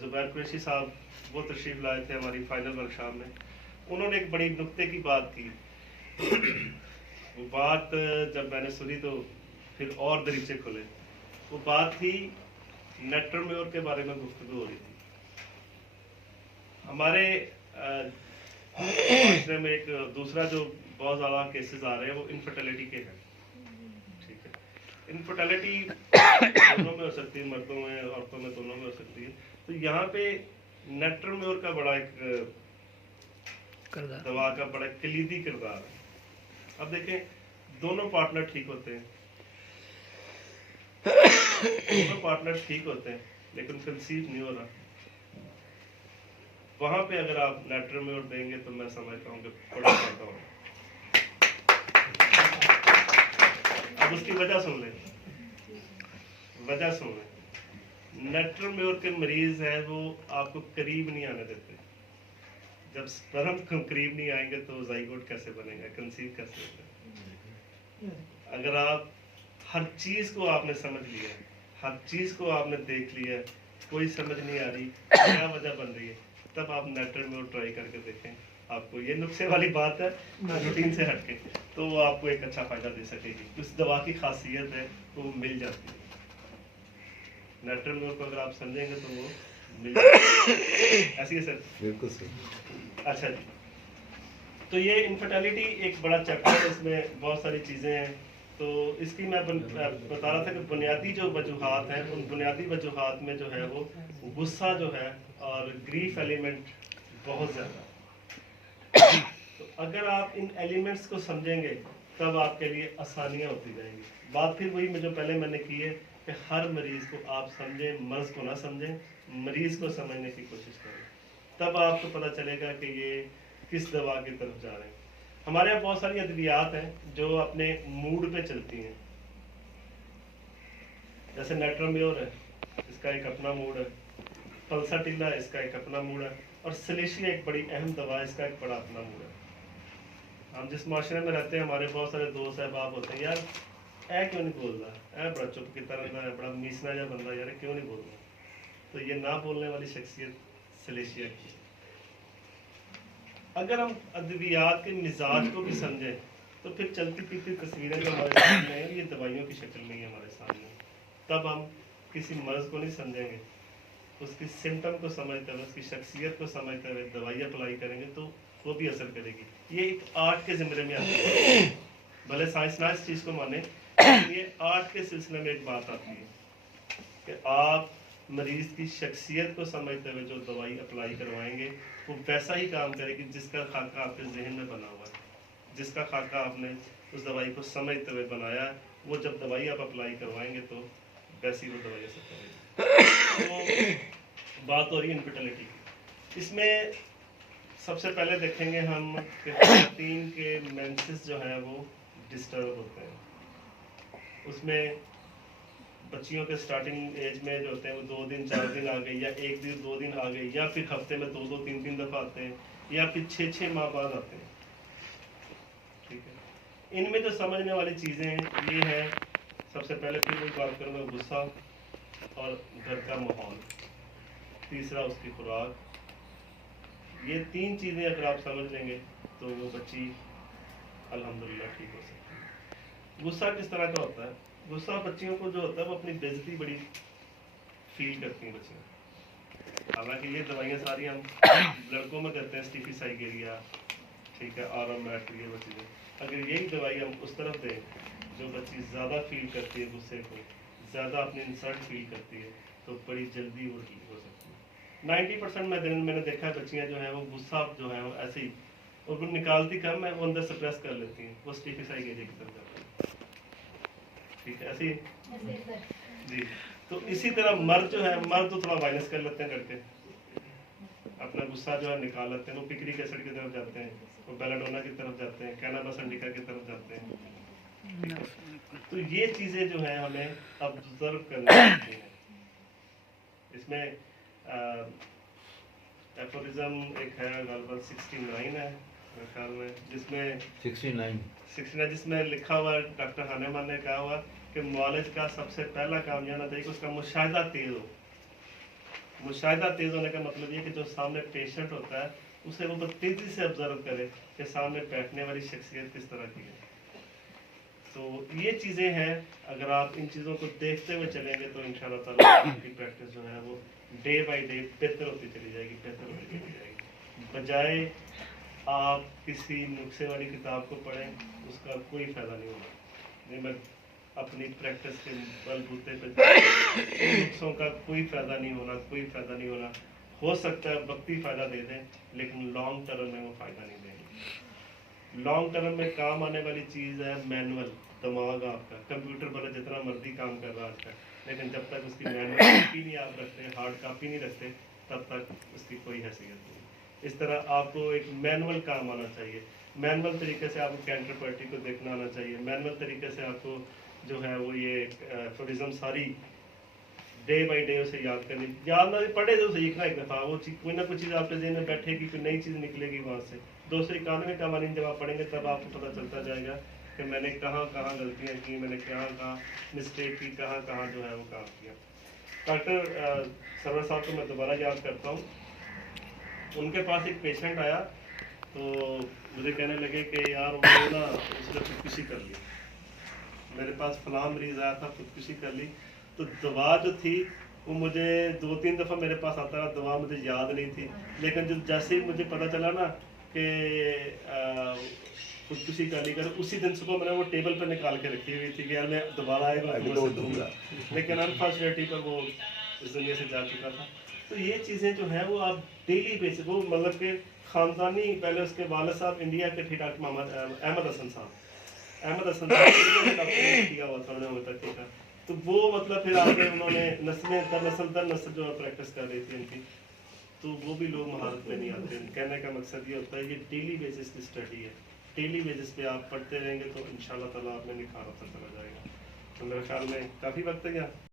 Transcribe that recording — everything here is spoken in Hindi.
जुबैर कुरैशी साहब वो तशरीफ़ लाए थे हमारी फाइनल वर्कशॉप में। उन्होंने एक बड़ी नुक्ते की बात की। वो बात जब मैंने सुनी तो फिर और दरीचे खुले। वो बात थी नेटरम्योर के बारे में गुफ्तगू हो रही थी। हमारे माशरे में एक दूसरा जो बहुत ज़्यादा केसेस आ रहे हैं वो इनफर्टिलिटी के हैं। ठीक है, इनफर्टिलिटी दोनों में हो सकती है, मर्दों में औरतों में दोनों में हो सकती है। तो यहाँ पे नेटरम्योर का बड़ा एक दवा का बड़ा कलीदी किरदार है। अब देखें, दोनों पार्टनर ठीक होते हैं, लेकिन कंसीव नहीं हो रहा। वहां पे अगर आप नेटरम्योर देंगे तो मैं समझता हूँ कि बड़ा फायदा होगा। अब उसकी वजह सुन लें। नेटरम्योर के मरीज हैं वो आपको करीब नहीं आने देते। जब स्पर्म करीब नहीं आएंगे तो जाइगोट कैसे बनेगा, कंसीव कैसे होगा? अगर आप हर चीज को आपने समझ लिया, हर चीज को आपने देख लिया, कोई समझ नहीं आ रही क्या वजह बन रही है, तब आप नेटरम्योर ट्राई करके देखें। आपको ये नुस्खे वाली बात है रूटीन से हटके, तो वो आपको एक अच्छा फायदा दे सकेगी। उस दवा की खासियत है वो मिल जाती है। नेटरम्योर को अगर आप समझेंगे तो वो मिल जाती है। ऐसी है सर? बिल्कुल सही। अच्छा जी, तो ये इनफर्टिलिटी एक बड़ा चैप्टर है, इसमें बहुत सारी चीज़ें हैं। तो इसकी मैं बता रहा था कि बुनियादी जो वजूहात हैं, उन बुनियादी वजूहात में जो है वो गुस्सा जो है और ग्रीफ एलिमेंट बहुत ज़्यादा। तो अगर आप इन एलिमेंट्स को समझेंगे तब आपके लिए आसानियाँ होती जाएंगी। बात फिर वही जो पहले मैंने की है कि हर मरीज़ को आप समझें, मर्ज़ को ना समझें, मरीज़ को समझने की कोशिश करें। तब आपको पता चलेगा कि ये किस दवा की तरफ जा रहे हैं। हमारे यहाँ बहुत सारी अद्वियात हैं जो अपने मूड पे चलती हैं। जैसे नेटरम्योर है, इसका एक अपना मूड है। पल्साटिला इसका एक अपना मूड है। और सलेशिया एक बड़ी अहम दवा है, इसका एक बड़ा अपना मूड है। हम जिस माशरे में रहते हैं, हमारे बहुत सारे दोस्त अहबाब होते हैं, यार ऐ क्यों नहीं बोल रहा, ऐ बड़ा चुप की तरह है, बड़ा मीसना जा बंदा, यार क्यों नहीं बोल रहा। तो ये ना बोलने वाली शख्सियत सलेशिया की। अगर हम अद्वियात के मिजाज को भी समझें तो फिर चलती फिरती तस्वीरें जो हमारे सामने हैं ये दवाइयों की शक्ल में ही हमारे सामने। तब हम किसी मर्ज को नहीं समझेंगे, उसकी सिम्टम को समझते हुए, उसकी शख्सियत को समझते हुए दवाई अप्लाई करेंगे तो वो भी असर करेगी। ये एक आर्ट के ज़िम्मे में आती है। भले साइंस ना इस चीज़ को माने, लेकिन ये आर्ट के सिलसिले में एक बात आती है कि आप मरीज की शख्सियत को समझते हुए जो दवाई अप्लाई करवाएंगे वो वैसा ही काम करेगी जिसका खाका आपके जहन में बना हुआ है, जिसका खाका आपने उस दवाई को समझते हुए बनाया है। वो जब दवाई आप अप्लाई करवाएंगे तो वैसी वो दवाई असर करेगी। तो बात हो रही है इनफर्टिलिटी की। इसमें सबसे पहले देखेंगे हम कि ख़वातीन के मेंसेस जो है वो डिस्टर्ब होते हैं। उसमें बच्चियों के स्टार्टिंग एज में जो होते हैं वो 2 दिन 4 दिन आ गई, या 1 दिन 2 दिन आ गई, या फिर हफ्ते में 2-2 3-3 दफ़ा आते हैं, या फिर 6-6 माह बाद आते हैं। ठीक है, इनमें जो समझने वाली चीज़ें हैं ये है, सबसे पहले फिर वही बात करूँगा, गुस्सा और घर का माहौल। तीसरा उसकी खुराक। ये 3 चीज़ें अगर आप समझ लेंगे तो वो बच्ची अल्हम्दुलिल्लाह ठीक हो सकती है। गुस्सा किस तरह का होता है? गुस्सा बच्चियों को जो होता है वो अपनी बेइज्जती बड़ी फील करती हैं बच्चियाँ। हालांकि ये दवाइयाँ सारी हम लड़कों में करते हैं, स्टिफिसाइगेरिया, ठीक है, आरामैट, ये वो चीज़ें। अगर यही दवाई हम उस तरफ दें जो बच्ची ज़्यादा फील करती है गुस्से को, ज़्यादा अपनी इंसल्ट फील करती है, तो बड़ी जल्दी वो ठीक हो सकती है। 90% मैंने देखा है बच्चियाँ जो है वो गुस्सा जो है वो ऐसे ही उनको निकालती कम है, वो अंदर सप्रेस कर लेती हैं, वो स्टिफिसाइगेरिया की तरफ जाती है। ठीक है, ऐसी जी। तो इसी तरह मर्द जो है, मर्द तो थोड़ा वायलेंस कर लेते हैं करके, अपना गुस्सा जो है निकाल लेते हैं। वो पिक्रिक एसिड की तरफ जाते हैं, वो बेलाडोना की तरफ जाते हैं, कैनाबिस इंडिका की तरफ जाते हैं। तो ये चीज़ें जो है हमें ऑब्जर्व करनी चाहिए। इसमें एफोरिज्म एक है, लगभग 69 है मेरे ख्याल में, जिसमें 69 जिसमें लिखा हुआ, डॉक्टर हानेमान ने कहा हुआ कि मौलिद का सबसे पहला काम यह होना चाहिए कि उसका मुशाहिदा तेज हो। मुशाहिदा तेज होने का मतलब ये कि जो सामने पेशेंट होता है उसे वो तेजी से ऑब्जर्व करे कि सामने बैठने वाली शख्सियत किस तरह की है। तो ये चीज़ें हैं, अगर आप इन चीज़ों को देखते हुए चलेंगे तो इंशाल्लाह ताला आपकी प्रैक्टिस जो है वो डे बाय डे बेहतर होती चली जाएगी, बेहतर होती चली जाएगी। बजाय आप किसी नुस्खे वाली किताब को पढ़ें, उसका कोई फ़ायदा नहीं होगा। नहीं, मैं अपनी प्रैक्टिस के बलबूते पे नुस्खों का कोई फ़ायदा नहीं होना, कोई फ़ायदा नहीं होना। हो सकता है वक्ती फ़ायदा दे दें, लेकिन लॉन्ग टर्म में वो फ़ायदा नहीं देंगे। लॉन्ग टर्म में काम आने वाली चीज़ है मैनुअल दिमाग आपका। कंप्यूटर वाला जितना मर्जी काम कर रहा है आजकल, लेकिन जब तक उसकी मैनुअल कॉपी नहीं आप रखते, हार्ड कॉपी नहीं रखते, तब तक उसकी कोई हैसियत नहीं। इस तरह आपको एक मैनुअल काम आना चाहिए। मैनुअल तरीके से आपको काउंटर पार्टी को देखना आना चाहिए। मैनुअल तरीके से आपको जो है वो ये एफोरिज्म सारी डे बाय डे उसे याद करनी, याद ना पढ़े तो सही एक दफ़ा वो कोई ना कोई चीज़ आपके ज़हन में बैठेगी, कोई नई चीज़ निकलेगी वहाँ से। 291 कवानीन जब आप पढ़ेंगे तब आपको पता चलता जाएगा कि मैंने कहाँ कहाँ गलतियाँ की, मैंने कहाँ कहाँ मिस्टेक की, कहाँ कहाँ जो है वो काम किया। डॉक्टर सरवर साहब को मैं दोबारा याद करता हूँ। उनके पास एक पेशेंट आया तो मुझे कहने लगे कि यार वो ना उसने खुदकुशी कर ली, मेरे पास फलां मरीज आया था, खुदकुशी कर ली। तो दवा जो थी वो मुझे 2-3 दफ़ा मेरे पास आता रहा, दवा मुझे याद नहीं थी। लेकिन जो जैसे ही मुझे पता चला ना कि खुदकुशी कर ली कर, उसी दिन सुबह मैंने वो टेबल पर निकाल के रखी हुई थी कि यार मैं दोबारा आएगा तो मैं दूंगा। लेकिन अनफॉर्चुनेटली पर वो इस दुनिया से जा चुका था। तो ये चीज़ें जो है वो आप डेली बेसिस, वो मतलब कि ख़ानदानी, पहले उसके वालिद साहब इंडिया के थे, डॉक्टर मोहम्मद अहमद हसन साहब, अहमद हसन साहब ने डॉक्टर किया हुआ था होम्योपैथी का। तो वो मतलब फिर आगे उन्होंने नस्लें दर नस्ल जो प्रैक्टिस कर रही थी उनकी, तो वो भी लोग महारत पे नहीं आते। कहने का मकसद ये होता है ये डेली बेसिस की स्टडी है। डेली बेसिस पे आप पढ़ते रहेंगे तो इंशाल्लाह ताला आप में निखार होता चला जाएगा। तो मेरे ख्याल में काफ़ी वक्त है क्या?